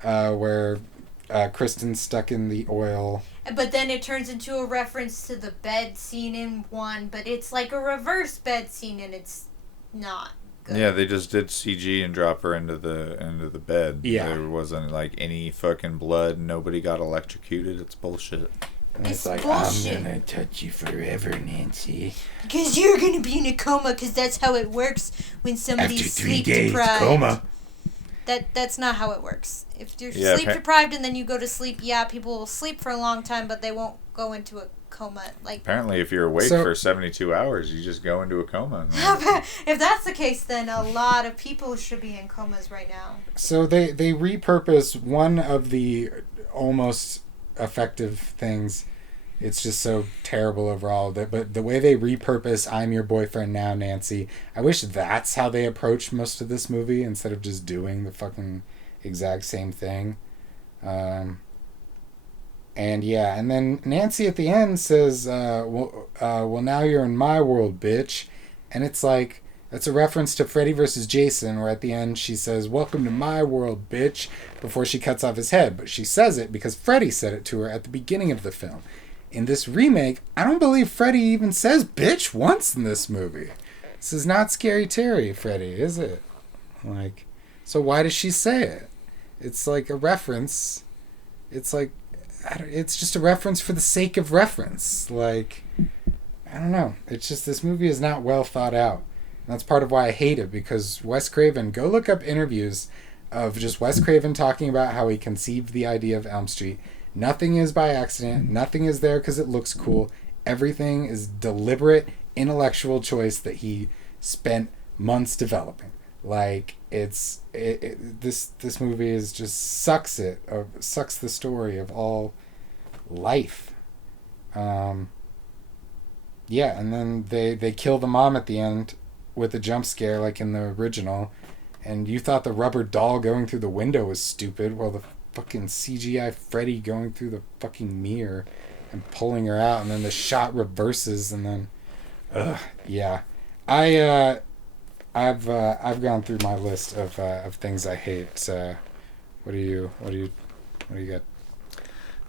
where Kristen's stuck in the oil. But then it turns into a reference to the bed scene in 1, but it's like a reverse bed scene, and it's not good. Yeah, they just did CG and drop her into the bed. Yeah. There wasn't like any fucking blood. Nobody got electrocuted. It's bullshit. And It's like, bullshit. I'm gonna touch you forever, Nancy. Because you're going to be in a coma, because that's how it works when somebody's After 3 sleep days, deprived. coma. That's not how it works. If you're Yeah, sleep deprived and then you go to sleep, yeah, people will sleep for a long time, but they won't go into a coma. Like, Apparently, if you're awake So- for 72 hours, you just go into a coma. if that's the case, then a lot of people should be in comas right now. So they repurpose one of the almost effective things. It's just so terrible overall. But the way they repurpose "I'm Your Boyfriend Now, Nancy," I wish that's how they approached most of this movie instead of just doing the fucking exact same thing. And yeah, and then Nancy at the end says, well, now you're in my world, bitch. And it's like, that's a reference to Freddy vs. Jason, where at the end she says, welcome to my world, bitch, before she cuts off his head. But she says it because Freddy said it to her at the beginning of the film. In this remake, I don't believe Freddy even says bitch once in this movie. This is not Scary Terry, Freddy, is it? Like, so why does she say it? It's like a reference. It's like, it's just a reference for the sake of reference. Like, I don't know. It's just, this movie is not well thought out. And that's part of why I hate it, because Wes Craven, go look up interviews of just Wes Craven talking about how he conceived the idea of Elm Street. Nothing is by accident. Nothing is there because it looks cool. Everything is deliberate, intellectual choice that he spent months developing. Like, this movie is just sucks the story of all life. Yeah, and then they kill the mom at the end with a jump scare like in the original, and you thought the rubber doll going through the window was stupid, while the fucking CGI Freddy going through the fucking mirror and pulling her out, and then the shot reverses, and then yeah. I've gone through my list of things I hate. What do you got?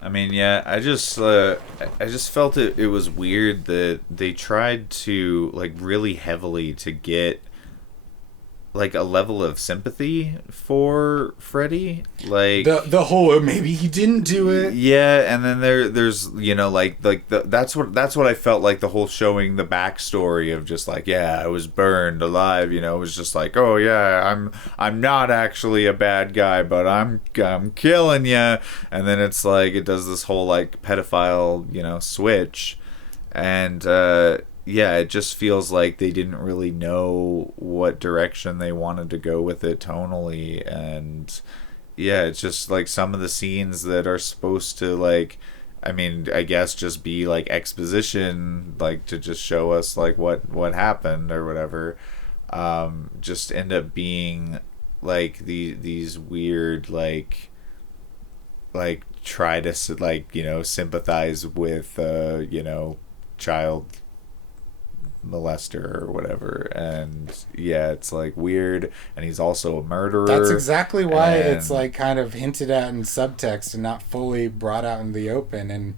I mean, yeah, I just felt it was weird that they tried to, like, really heavily to get, like, a level of sympathy for Freddy, like the whole maybe he didn't do it. Yeah, and then there's that's what I felt like, the whole showing the backstory of just like, yeah, I was burned alive, it was just like, oh yeah, I'm not actually a bad guy, but I'm killing you, and then it's like it does this whole like pedophile switch, and yeah, it just feels like they didn't really know what direction they wanted to go with it tonally, and yeah, it's just like some of the scenes that are supposed to, like, I mean, I guess just be like exposition, like to just show us like what happened or whatever, just end up being like these weird like try to sympathize with child molester or whatever, and yeah, it's like weird, and he's also a murderer. That's exactly why it's like kind of hinted at in subtext and not fully brought out in the open, and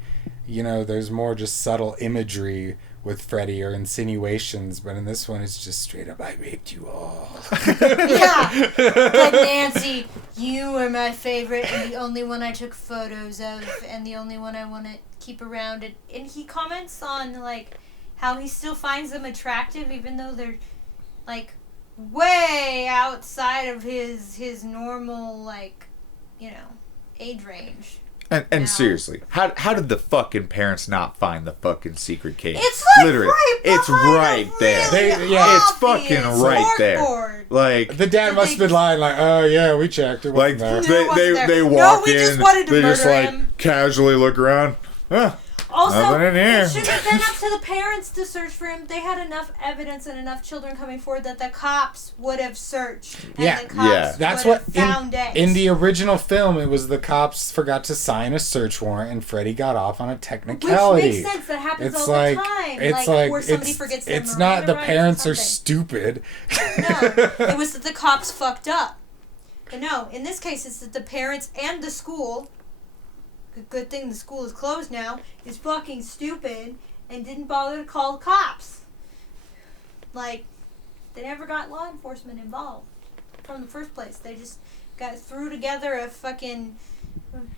there's more just subtle imagery with Freddy or insinuations, but in this one it's just straight up, I raped you all. Yeah, like, Nancy, you are my favorite and the only one I took photos of and the only one I want to keep around, and he comments on like how he still finds them attractive even though they're like way outside of his normal age range. And seriously, how did the fucking parents not find the fucking secret cave? It's like literally, it's right there. It's fucking right there. Like, the dad must have been lying, like, oh yeah, we checked. It wasn't like there. they walk we in, just wanted to they just murder like him. casually look around. Huh. Also, Nothing in here. it should have been up to the parents to search for him. They had enough evidence and enough children coming forward that the cops would have searched. And Yeah. the cops That's would what have found eggs. in the original film it was the cops forgot to sign a search warrant and Freddy got off on a technicality. Which makes sense. That happens It's all like the time. it's like or somebody it's, forgets their it's not the Miranda rights or parents are something. stupid. No, it was that the cops fucked up. But no, in this case, it's that the parents and the school. Good thing the school is closed now. Is fucking stupid and didn't bother to call the cops. Like, they never got law enforcement involved from the first place. They just threw together a fucking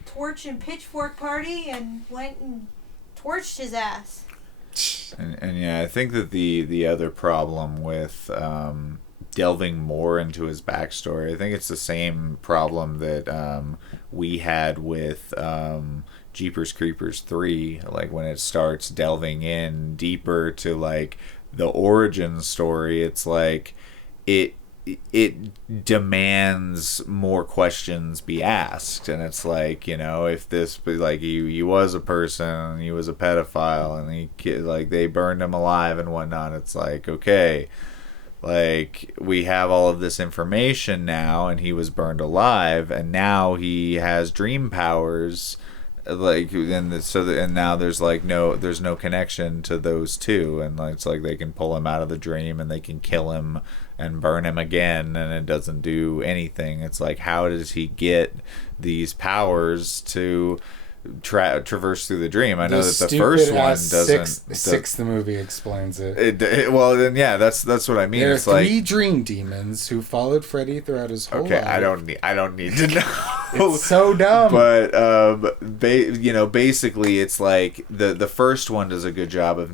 torch and pitchfork party and went and torched his ass. And yeah, I think that the other problem with delving more into his backstory, I think it's the same problem that we had with Jeepers Creepers 3, like when it starts delving in deeper to like the origin story, it's like it demands more questions be asked, and it's like, you know, if this, like, he was a person, he was a pedophile, and they burned him alive and whatnot, it's like, okay, like, we have all of this information now, and he was burned alive, and now he has dream powers, like, and now there's like there's no connection to those two, and it's like they can pull him out of the dream and they can kill him and burn him again, and it doesn't do anything. It's like, how does he get these powers to traverse through the dream? I know that the first one doesn't. Six, the movie explains it. Well, then yeah, that's what I mean. There are it's like 3 dream demons who followed Freddy throughout his whole life. I don't need to know. It's so dumb. But basically, it's like the first one does a good job of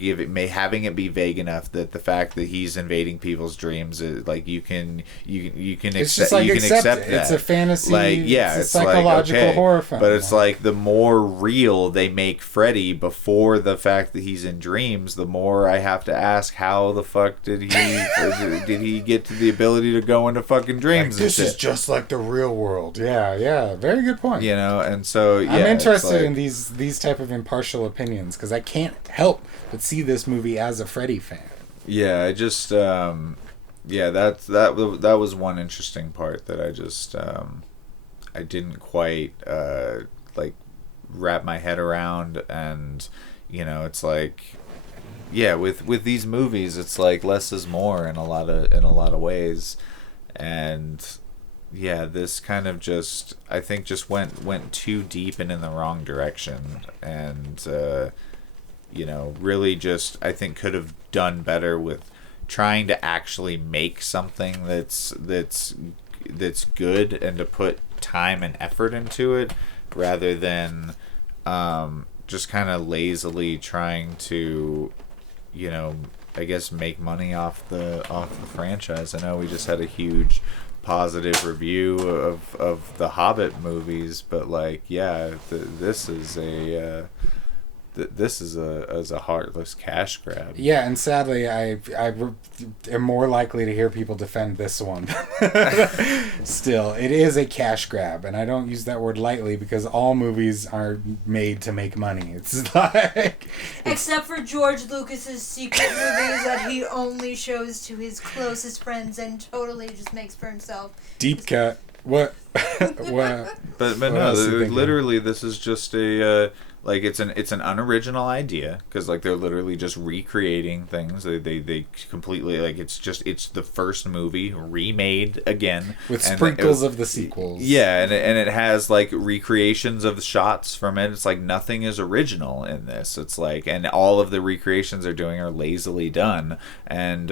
having it be vague enough that the fact that he's invading people's dreams is like you can It's accept just like accept it. that. It's a fantasy. Like, yeah, it's a psychological like, okay, horror film. But it's like the more real they make Freddy before the fact that he's in dreams, the more I have to ask, how the fuck did he get to the ability to go into fucking dreams? Like, this is just like the real world. Yeah, very good point. You know, and so yeah, I'm interested like, in these type of impartial opinions because I can't help but see this movie as a Freddy fan. Yeah, I just that was one interesting part that I just I didn't quite like wrap my head around, and you know, it's like, yeah, with these movies, it's like less is more in a lot of ways, and yeah, this kind of just, I think, just went too deep and in the wrong direction, and you know, really just, I think, could have done better with trying to actually make something that's good, and to put time and effort into it, rather than just kind of lazily trying to, you know, I guess make money off the franchise. I know we just had a huge positive review of the Hobbit movies, but like, yeah, this is a heartless cash grab. Yeah, and sadly, I am more likely to hear people defend this one. Still, it is a cash grab, and I don't use that word lightly because all movies are made to make money. It's like... Except for George Lucas's secret movies that he only shows to his closest friends and totally just makes for himself. Deep cut. What? What? But What no, else you thinking? literally, this is just a like, it's an unoriginal idea, because like they're literally just recreating things. They completely, like, it's the first movie remade again With and sprinkles of the sequels. Yeah, and it has like recreations of the shots from it. It's like nothing is original in this. It's like, and all of the recreations they're doing are lazily done, and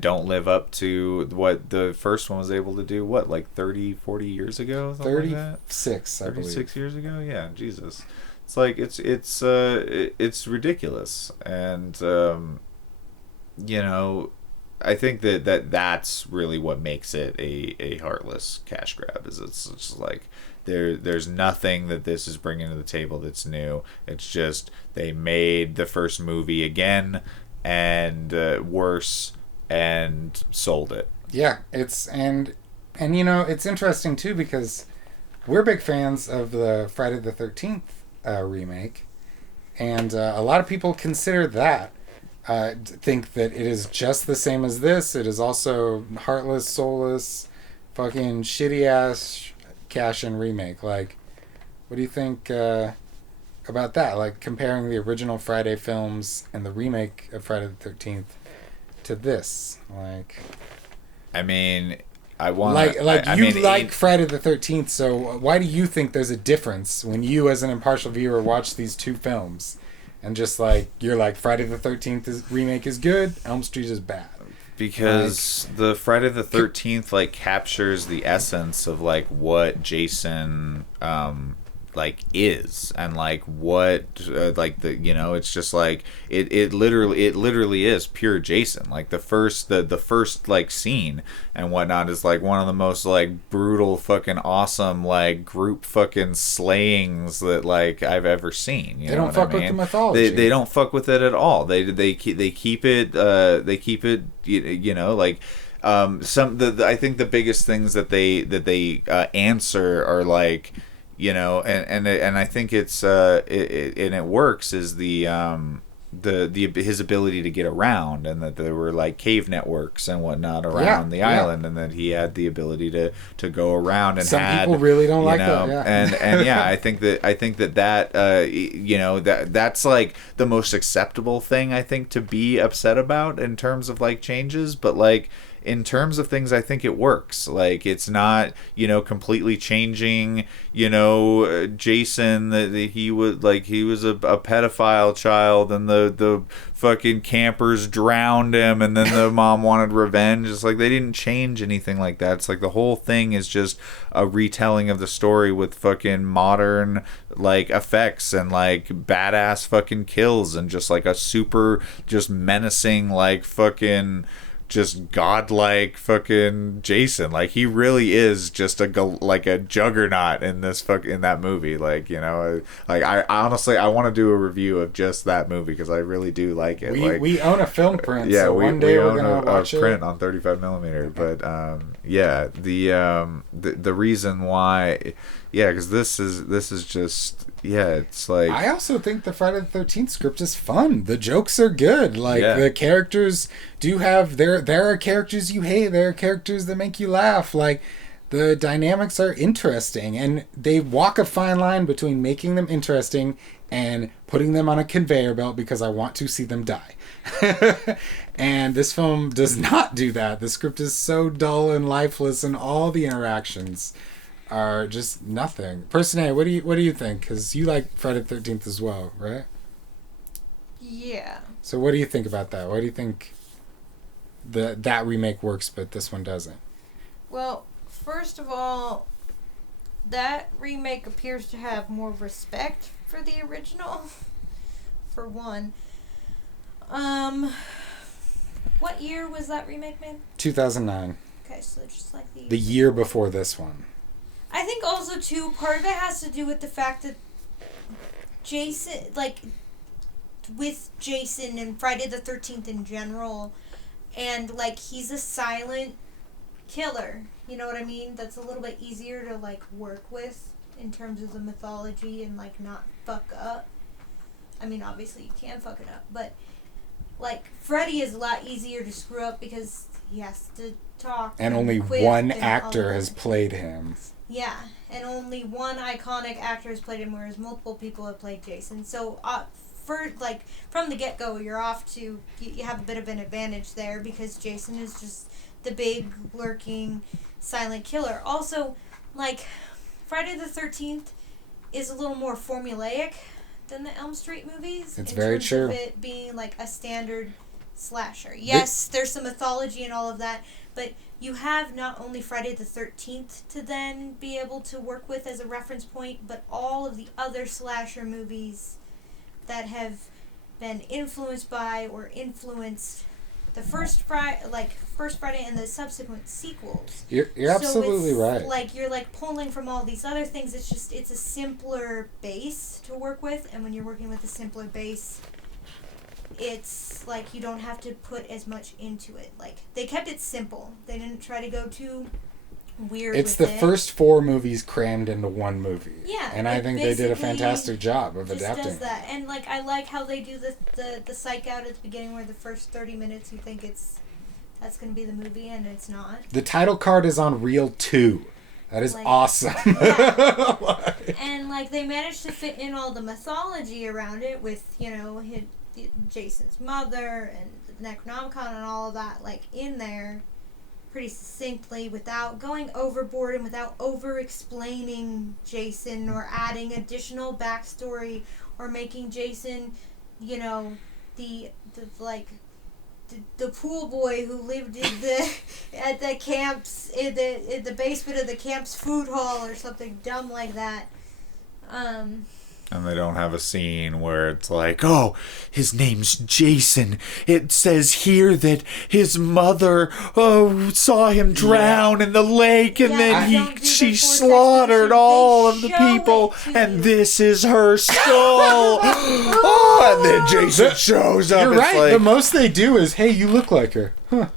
don't live up to what the first one was able to do. What, like 30, 40 years ago? Something like that? 36, I believe. 36 years ago? Yeah, Jesus. It's like it's ridiculous, and you know, I think that's really what makes it a heartless cash grab. Is it's just like there's nothing that this is bringing to the table that's new. It's just they made the first movie again and worse and sold it. Yeah, it's and you know, it's interesting too because we're big fans of the Friday the 13th remake, And a lot of people consider that. Think that it is just the same as this. It is also heartless, soulless, fucking shitty ass cash-in remake. Like, what do you think about that? Like, comparing the original Friday films and the remake of Friday the 13th to this. Like, I mean, I want like Friday the 13th, so why do you think there's a difference when you, as an impartial viewer, watch these two films? And just like, you're like, Friday the 13th remake is good, Elm Street is bad. Because the Friday the 13th, like, captures the essence of, like, what Jason, like, is. And, like, what, like, the, you know, it's just, like, it literally is pure Jason. Like, the first, like, scene and whatnot is, like, one of the most, like, brutal fucking awesome, like, group fucking slayings that, like, I've ever seen. You they know don't what fuck I mean? with the mythology. They don't fuck with it at all. They keep it, you know, like, I think the biggest things that they answer are, like, you know, and I think it's it works is the his ability to get around, and that there were, like, cave networks and whatnot around the island, and that he had the ability to go around, and some people really don't like know, that. Yeah. and yeah, I think that you know, that's like the most acceptable thing, I think, to be upset about in terms of, like, changes, but, like, in terms of things, I think it works. Like, it's not, you know, completely changing, you know, Jason, that he was a pedophile child, and the fucking campers drowned him, and then the mom wanted revenge. It's like, they didn't change anything like that. It's like the whole thing is just a retelling of the story with fucking modern, like, effects and, like, badass fucking kills, and just, like, a super just menacing, like, fucking just godlike fucking Jason. Like, he really is just a juggernaut in that movie. Like, you know, like, I honestly, I want to do a review of just that movie, because I really do like it. We own a film print, yeah, so one day we're gonna watch a print on 35 millimeter. But yeah, the reason why, yeah, because this is just, yeah, it's like, I also think the Friday the 13th script is fun. The jokes are good. Like, the characters do have there are characters you hate. There are characters that make you laugh. Like, the dynamics are interesting, and they walk a fine line between making them interesting and putting them on a conveyor belt because I want to see them die. And this film does not do that. The script is so dull and lifeless, and all the interactions are just nothing. Personally, what do you think? Because you like Friday the 13th as well, right? Yeah. So what do you think about that? Why do you think that remake works, but this one doesn't? Well, first of all, that remake appears to have more respect for the original, for one. What year was that remake made? 2009. Okay, so just like the year before this one. I think also, too, part of it has to do with the fact that Jason, like, with Jason and Friday the 13th in general, and, like, he's a silent killer, you know what I mean? That's a little bit easier to, like, work with in terms of the mythology and, like, not fuck up. I mean, obviously you can fuck it up, but, like, Freddy is a lot easier to screw up because he has to talk. And only one actor has played him. Yeah, and only one iconic actor has played him, whereas multiple people have played Jason. So, from the get-go, you're off to, you have a bit of an advantage there, because Jason is just the big, lurking, silent killer. Also, like, Friday the 13th is a little more formulaic than the Elm Street movies. It's very true. In terms of it being, like, a standard slasher. Yes, there's some mythology and all of that, but you have not only Friday the 13th to then be able to work with as a reference point, but all of the other slasher movies that have been influenced by or influenced the first Friday and the subsequent sequels. You're absolutely right. Like, you're, like, pulling from all these other things. It's a simpler base to work with, and when you're working with a simpler base, it's like you don't have to put as much into it. Like, they kept it simple. They didn't try to go too weird. It's with the it. first 4 movies crammed into one movie. Yeah, and I it think they did a basically fantastic job of just adapting. does that, and like I like how they do the psych out at the beginning, where the first 30 minutes you think that's gonna be the movie, and it's not. The title card is on reel 2. That is Like, awesome. Yeah. And like they managed to fit in all the mythology around it with Jason's mother and the Necronomicon and all of that like in there pretty succinctly without going overboard and without over explaining Jason or adding additional backstory or making Jason the pool boy who lived in at the camps in the basement of the camp's food hall or something dumb like that. And they don't have a scene where it's like, oh, his name's Jason. It says here that his mother saw him drown in the lake, and then she slaughtered all of the people, and this is her skull. And then Jason shows up. You're right. Like, the most they do is, hey, you look like her. Huh.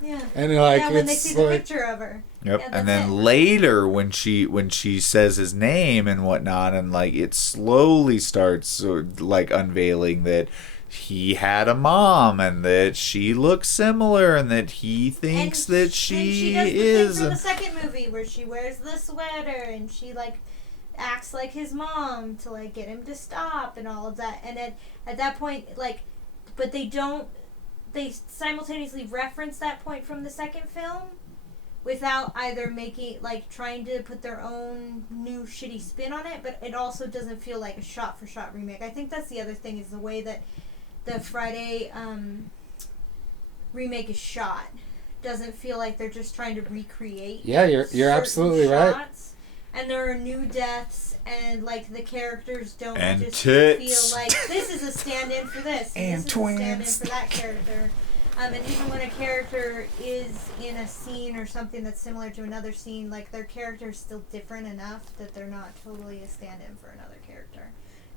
Yeah. And like, when they see the picture of her. Yep. Yeah, and then it. later when she says his name and whatnot, and like it slowly starts like unveiling that he had a mom and that she looks similar and that he thinks that she does the is. Thing from the second movie where she wears the sweater and she like acts like his mom to like get him to stop and all of that. And at that point, like, but they simultaneously reference that point from the second film without either making, like, trying to put their own new shitty spin on it, but it also doesn't feel like a shot-for-shot remake. I think that's the other thing, is the way that the Friday remake is shot. Doesn't feel like they're just trying to recreate. Yeah, you're absolutely right. And there are new deaths, and, like, the characters don't and just tits. feel like, this is a stand-in for this, and this twins. is a stand-in for that character. And even when a character is in a scene or something that's similar to another scene, like, their character is still different enough that they're not totally a stand-in for another character.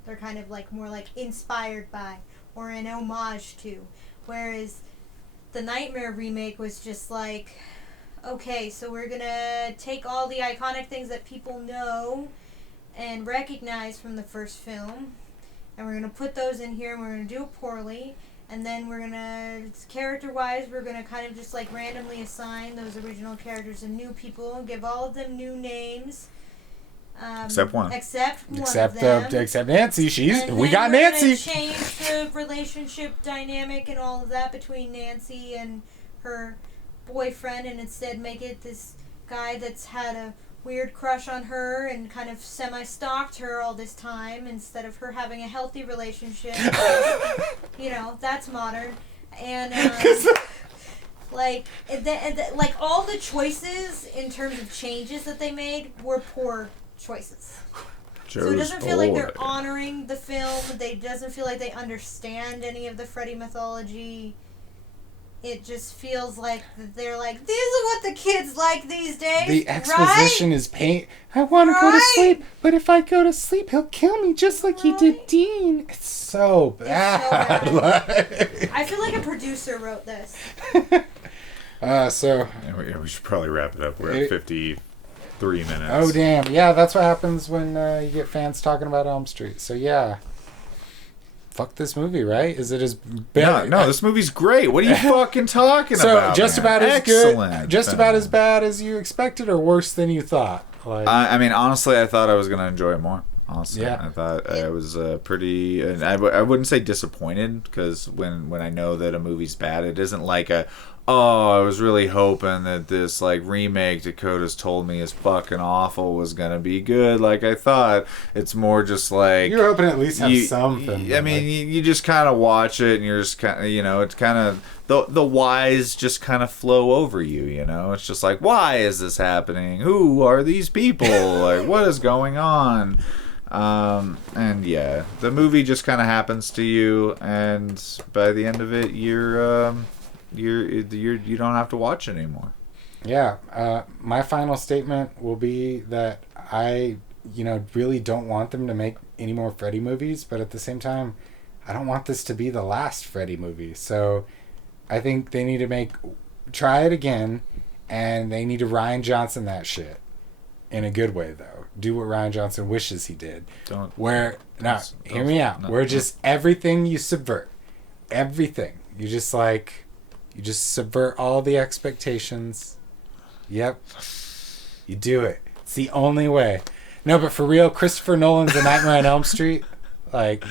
They're kind of, like, more, like, inspired by or an homage to. Whereas the Nightmare remake was just like, okay, so we're gonna take all the iconic things that people know and recognize from the first film, and we're gonna put those in here, and we're gonna do it poorly. And then we're gonna, character-wise, we're gonna kind of just like randomly assign those original characters to new people and give all of them new names. Except one. Except one of them. Except Nancy. We got we're Nancy. Gonna change the relationship dynamic and all of that between Nancy and her boyfriend, and instead make it this guy that's had a weird crush on her and kind of semi-stalked her all this time instead of her having a healthy relationship. That's modern. And like all the choices in terms of changes that they made were poor choices. So it doesn't feel like they're honoring the film. It doesn't feel like they understand any of the Freddy mythology. It just feels like they're like, these are what the kids like these days. The exposition is pain. I want to go to sleep, but if I go to sleep, he'll kill me just like he did Dean. It's so bad. I feel like a producer wrote this. We should probably wrap it up. We're at 53 minutes. Oh, damn. Yeah, that's what happens when you get fans talking about Elm Street. So, yeah. Fuck this movie, right? Is it as bad? No, this movie's great. What are you fucking talking about? So just man? about as Excellent good, just about as bad as you expected, or worse than you thought. Like, I mean, honestly, I thought I was gonna enjoy it more. Honestly, yeah. I thought I was pretty. And I wouldn't say disappointed, because when I know that a movie's bad, it isn't like I was really hoping that this like remake Dakota's told me is fucking awful was gonna be good like I thought. It's more just like you're hoping at least have something. I mean, you just kind of watch it and you're just kind of, it's kind of the whys just kind of flow over you. It's just like, why is this happening? Who are these people? Like, what is going on? And yeah, the movie just kind of happens to you, and by the end of it, you don't have to watch it anymore. Yeah, my final statement will be that I, really don't want them to make any more Freddy movies, but at the same time, I don't want this to be the last Freddy movie. So I think they need to try it again, and they need to Ryan Johnson that shit in a good way, though. Do what Ryan Johnson wishes he did. Hear me out. Where just everything you subvert, everything you just subvert all the expectations. Yep, you do it. It's the only way. No, but for real, Christopher Nolan's A Nightmare on Elm Street, like.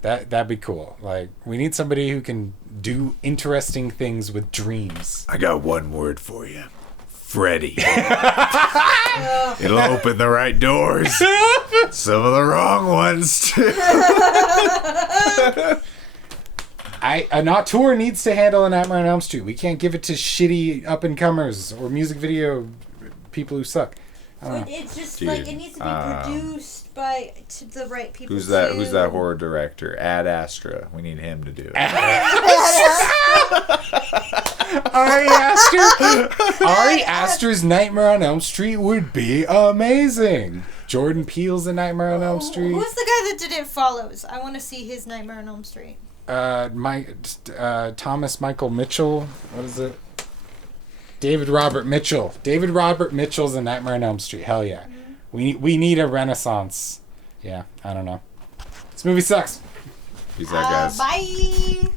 That'd be cool. Like, we need somebody who can do interesting things with dreams. I got one word for you. Freddy. It'll open the right doors. Some of the wrong ones, too. An auteur needs to handle A Nightmare on Elm Street. We can't give it to shitty up-and-comers or music video people who suck. It's just like it needs to be produced by the right people. Who's that horror director? Ad Astra. We need him to do it. Ari Aster's Nightmare on Elm Street would be amazing. Jordan Peele's A Nightmare on Elm Street. Who's the guy that did It Follows? I want to see his Nightmare on Elm Street. Thomas Michael Mitchell. What is it? David Robert Mitchell. David Robert Mitchell's A Nightmare on Elm Street. Hell yeah. Mm-hmm. We need a renaissance. Yeah, I don't know. This movie sucks. Peace out, guys. Bye.